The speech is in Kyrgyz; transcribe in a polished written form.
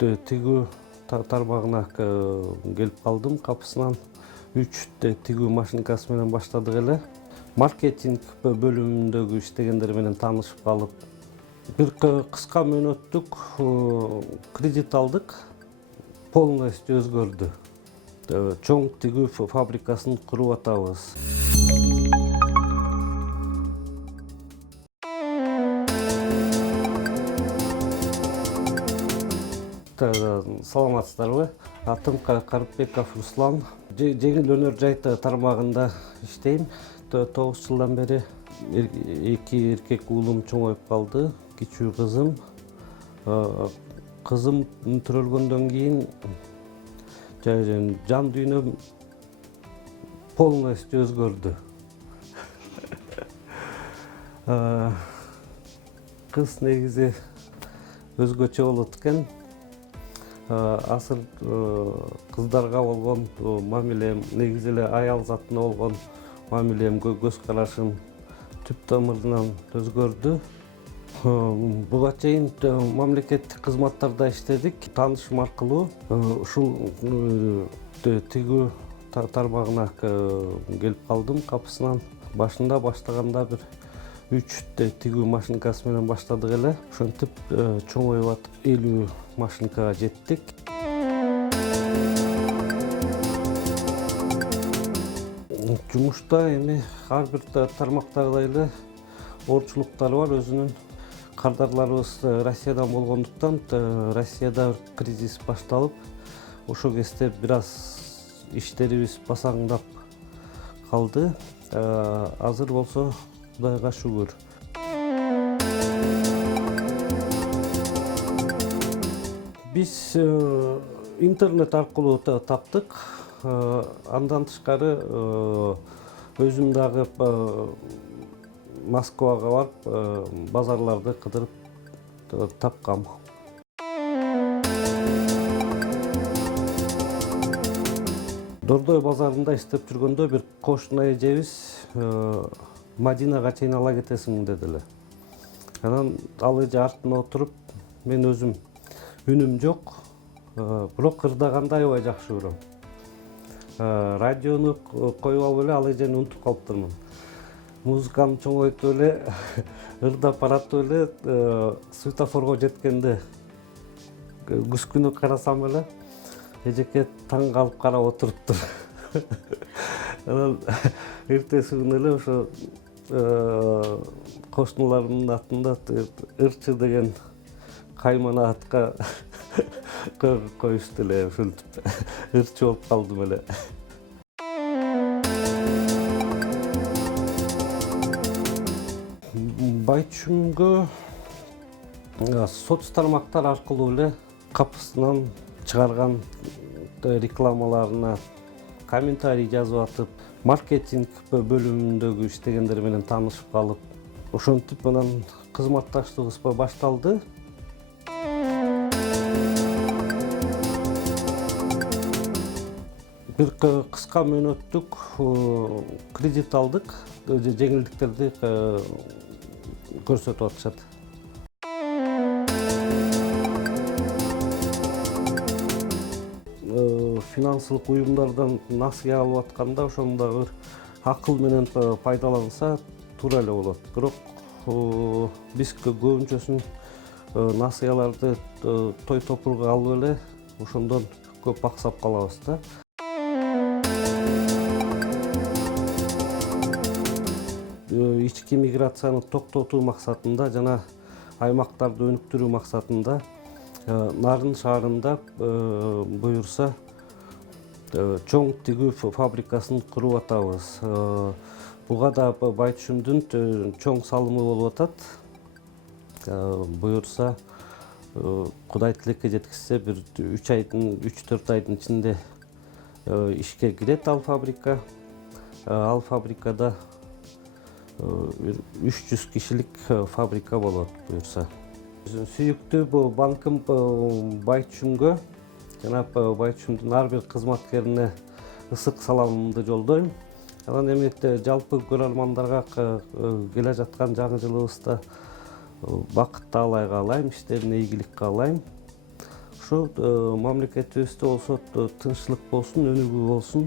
тигүү тармагына келип калдым. Капысынан 3 тигүү машинкасы менен баштадык эле. Маркетинг бөлүмүндөгү иштегендер менен таанышып калып, бир кыска мөөнөттүк кредит алдык. Полностью өзгөрдү. Чоң тигүү фабрикасын куруп атабыз. Саламатсыздарбы? Атым Карыпбеков Руслан. Жеңил өнөр жайыт тармагында иштейм. 9 жылдан бери 2 эркек уулум чоңоюп калды. Кичүү кызым. Кызым төрөлгөндөн кийин жан дүйнөм полностью өзгөрдү. Кыз негизи өзгөчө болот экен. Азыр кыздарга болгон мамилем, негизи эле аял затына болгон мамилем, көз карашым түп тамырынан өзгөрдү. Буга чейин мамлекеттик кызматтарда иштедик. Таанышым аркылуу ушул тигүү тармагына келип калдым. Капысынан башында баштаганда бир 3 тигүү машинкасы менен баштадык эле. Ошентип чоңоюп атып 50 машинкага жеттик. Жумушта эми ар бир тармактагыдай эле оорчулуктары бар. Өзүнүн кардарларыбыз Россиядан болгондуктан, Россияда кризис башталып, ошол кезде бир аз иштерибиз басаңдап калды. Азыр болсо Кудайга шүгүр. Биз интернет аркылуу таптык. Андан тышкары өзүм дагы Москвага барып, базарларды кыдырып тапкам. Дордой базарында иштеп жүргөндө бир кошуна эжебиз Мадинага чейин ала кетесиң дедиле. Анан ал эже артына отуруп, мен өзүм үнүм жок, бирок ырдаганда аябай жакшы көрөм. Радиону коюп алып эле ал эжени унутуп калыптырмын. Музыканы чоңойтуп эле, ырдап баратып эле, светофорго жеткенде күз күнү карасам эле, эжеке таң калып карап отуруптур. Анан эртеси күнү эле ошо кошуналарымдын атында Ырчы деген каймана атка коюшту эле, ошентип ырчы болуп калдым эле. Бай-түшүмгө соц тармактар аркылуу эле капысынан чыгарган рекламаларына комментарий жазып атып, маркетинг бөлүмүндөгү иштегендер менен таанышып калып, ошентип анан кызматташтыгыбыз башталды. Бир кыска мөөнөттүк кредит алдык, жеңилдиктерди көрсөтүп атышат. Финансылык уюмдардан насыя алып атканда ошону дагы акыл менен пайдаланса туура эле болот. Бирок биз көбүнчөсүн насыяларды той топурга алып эле ошондон көп аксап калабыз да. Ички миграцияны токтотуу максатында жана аймактарды өнүктүрүү максатында Нарын шаарында буюрса чоң тигүү фабрикасын куруп атабыз. Буга да Бай-түшүмдүн чоң салымы болуп атат. Буюрса Кудай тилекке жеткизсе бир 3-4 айдын ичинде ишке кирет ал фабрика. Ал фабрикада 300 кишилик фабрика болот буюрса. Сүйүктүү банкым Бай-түшүмгө жана Бай-түшүмдүн ар бир кызматкерине ысык саламымды жолдойм. Анан эми жалпы көрөрмандарга келе жаткан жаңы жылыбызда бакыт таалай каалайм, иштерине ийгилик каалайм. ошо мамлекетибизде болсо тынччылык болсун, өнүгүү болсун.